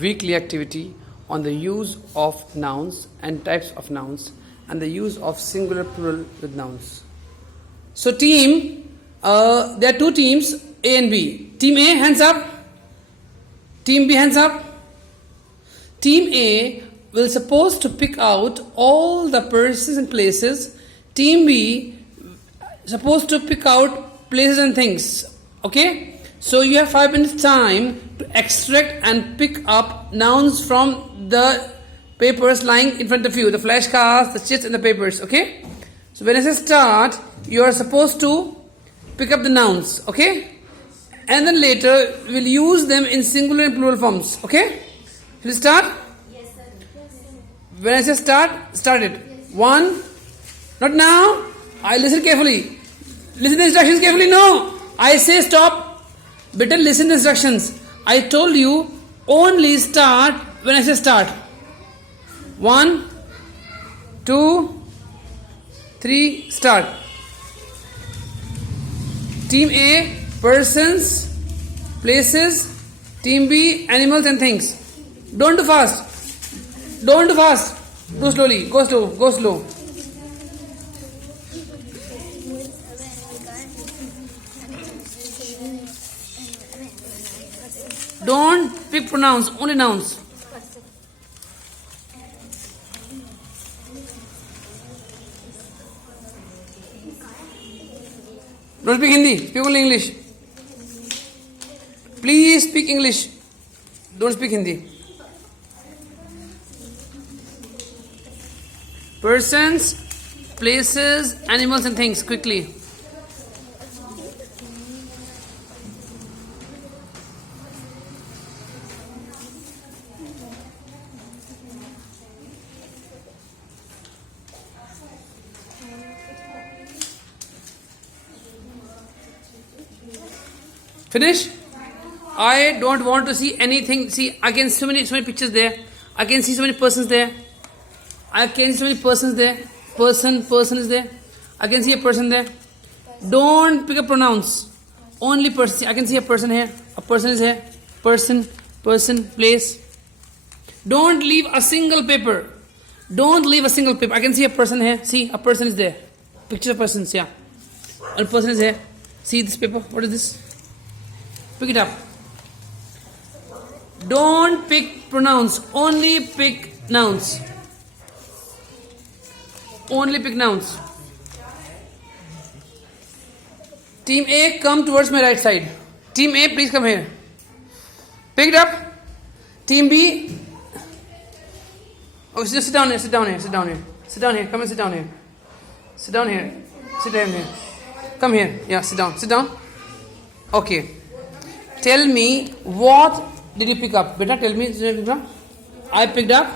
weekly activity on the use of nouns and types of nouns and the use of singular plural with nouns. So team, there are two teams, A and B. Team A, hands up. Team B, hands up. Team A will supposed to pick out all the persons and places. Team B supposed to pick out places and things. Okay? So you have 5 minutes time to extract and pick up nouns from the papers lying in front of you, the flashcards, the chits and the papers. Okay? So when I say start, you are supposed to pick up the nouns. Okay? And then later we'll use them in singular and plural forms. Okay? Will you start? Yes, sir. When I say start, start it. Yes. 1. Not now. I listen carefully. Listen to the instructions carefully. No. I say stop. Better listen to the instructions. I told you only start when I say start. 1, 2, 3, start. Team A, persons, places. Team B, animals and things. Don't do fast. Don't do fast. Do slowly. Go slow. Go slow. Don't pick pronouns, only nouns. Don't speak Hindi, speak only English. Please speak English. Don't speak Hindi. Persons, places, animals and things, quickly. Finish? I don't want to see anything. See, I can see so many pictures there. I can see so many persons there. I can see so many persons there. Person is there. I can see a person there. Don't pick up pronouns. Only person. See, I can see a person here. A person is here. Person, place. Don't leave a single paper. Don't leave a single paper. I can see a person here. See, a person is there. Picture of persons, yeah. A person is here. See this paper. What is this? Pick it up. Don't pick pronouns. Only pick nouns. Only pick nouns. Team A, come towards my right side. Team A, please come here. Pick it up. Team B. Oh, just sit down here. Sit down here. Sit down here. Sit down here. Come and sit down here. Sit down here. Sit down here. Come here. Yeah, sit down. Sit down. Okay. Tell me, what did you pick up? Beta, tell me. I picked up.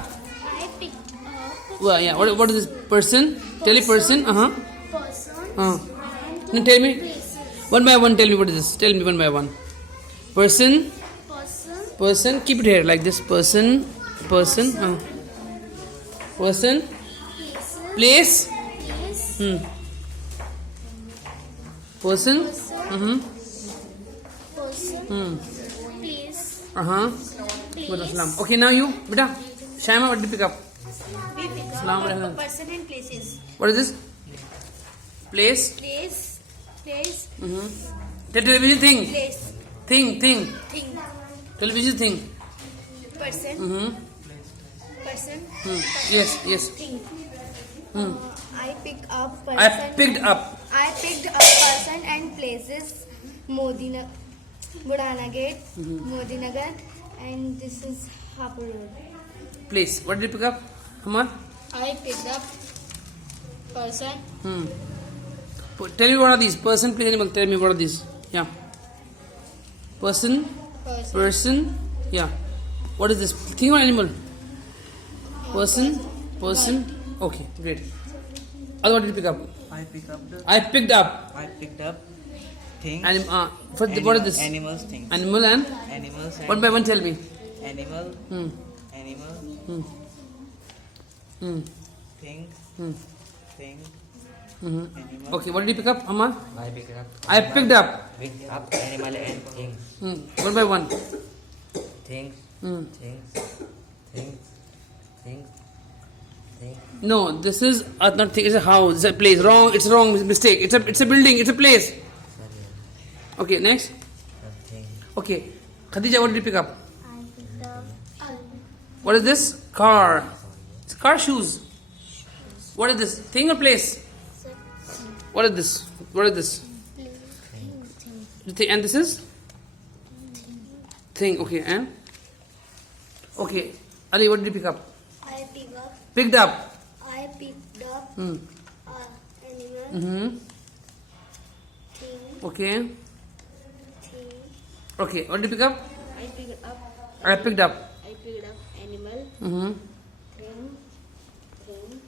I picked up. Well, yeah. What is this? Person. Tell me person. Person. Now tell me. Places. One by one. Tell me what is this. Tell me one by one. Person. Person. Keep it here like this. Person. Person. Person. Places. Place. Place. Person. Person. Hmm. Place. Place. Okay, now you, beta. Shaima, what did you pick up? We pick Salam up alaikum. person and places. What is this? Place. Place. The television thing. Place. Thing. Thing. Television thing. Person. Person. Yes. Thing. I picked up person. I picked up. I picked up person and places. Budana Gate, Modinagar, and this is Hapur Road. Place. What did you pick up, Hamar? I picked up person. Tell me what are these? Person, place, animal. Tell me what are these? Yeah. Person. Yeah. What is this? Thing or animal? Person. Okay, great. Other what did you pick up? I picked up things. What is this? Animals things. Animal and? Animals and One by one tell me. animal. Hmm. Animal. Hmm. Thing. Thing. Animal. Okay, what did you pick up, Hamar? I picked up I picked up. animal and thing. One by one. Things. Hmm. Things. Things. Things. Things. No, this is not thing. It's a house. It's a place. Wrong. It's wrong. Mistake. It's a building. It's a place. Sorry. Okay, next. Nothing. Okay, Khadija, what did you pick up? I picked up What is this? Car. It's car shoes. What is this? Thing or place? What is this? What is this? And this is? Thing. Okay, and? Okay, Ali, what did you pick up? I picked up Picked up. animal, Mm-hmm. thing, Okay. thing. Okay, what did you pick up? I picked up I picked up. animal, Mm-hmm. thing, thing.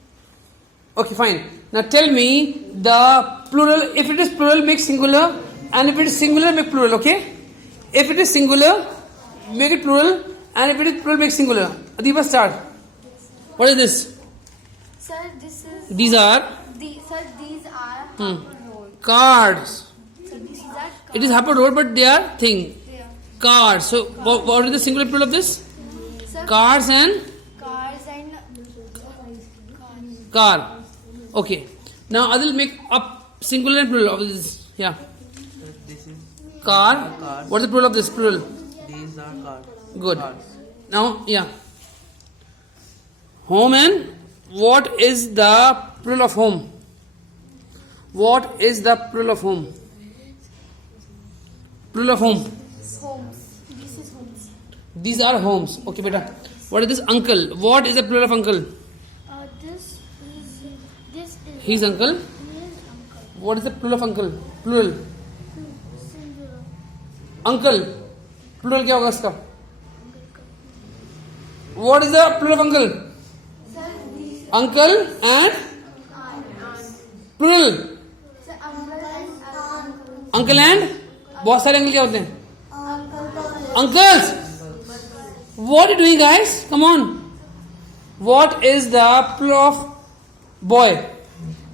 Okay, fine. Now tell me the plural. If it is plural, make singular, and if it is singular, make plural. Okay. If it is singular, make it plural, and if it is plural, make singular. Adiba, start. What is this? Sir, this is These are these are road. cards. So these are It is Harper Road, but they are thing. yeah. Cards. So what is the singular plural of this? Sir, Cards and cars and cars. car. Okay. Now Adil, make up singular and plural of this. Yeah. So this is Car. Cars. What is the plural of this? Plural. these are cards. Good. Cards. Now, yeah. Home and what is the plural of home? What is the plural of home? Plural of home. Homes. This is homes. These are homes. Okay, beta. What is this uncle? What is the plural of uncle? This is His uncle. his uncle. What is the plural of uncle? Plural. Singular. Uncle. Plural क्या होगा इसका? What is the plural of uncle? Sir, these Uncle and plural. sir, uncle and aunt. Uncle and बहुत सारे uncle क्या होते हैं? Uncle. Uncles. What are you doing, guys? Come on. What is the plural of boy?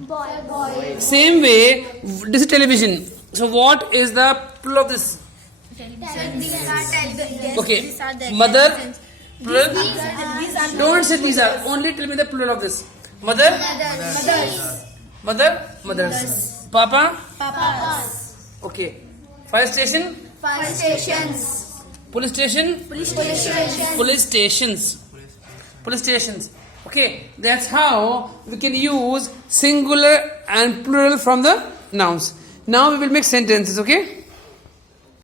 Boy. Same way, this is television. So what is the plural of this? Okay. Mother. Plural. Don't say these are. Only tell me the plural of this. Mother. Mother. Mothers. Papa. Papas. Okay. Fire station. Fire stations. Police station. Police stations. Police stations. Police stations. Okay, that's how we can use singular and plural from the nouns. Now we will make sentences, okay?